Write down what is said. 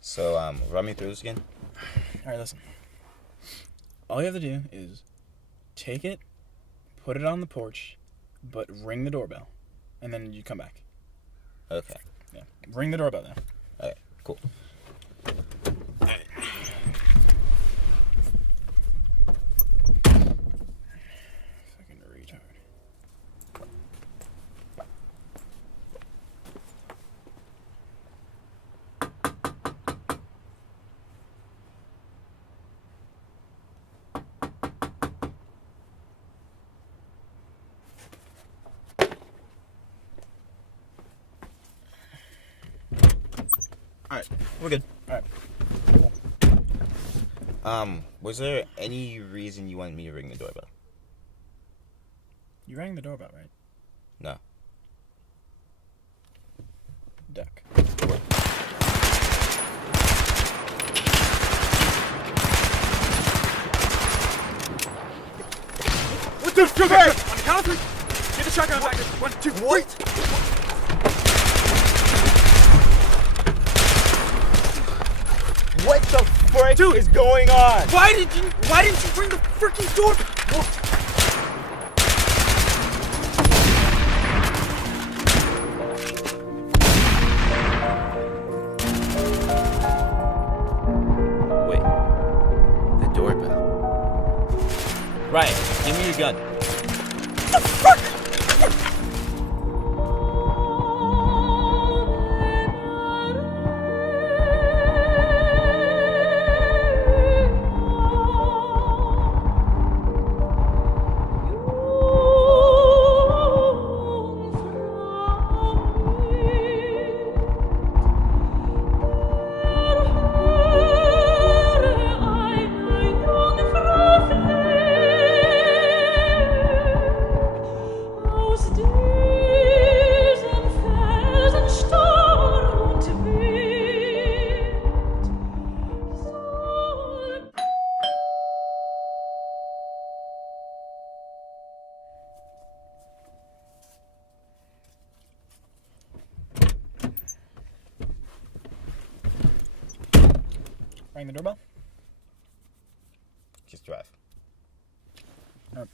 So, run me through this again. All right, listen. All you have to do is take it, put it on the porch, but ring the doorbell, and then you come back. Okay. Yeah, ring the doorbell now. Okay, cool. Fucking retard. Alright, we're good. All right. Was there any reason you wanted me to ring the doorbell? You rang the doorbell, right? No. Duck. What the fuck? On the count of three, get the shotgun back. 1, 2, what? What the frick is going on? Why didn't you ring the freaking door? Wait. The doorbell. Right, give me your gun. The fuck? Ring the doorbell. Just drive. All right.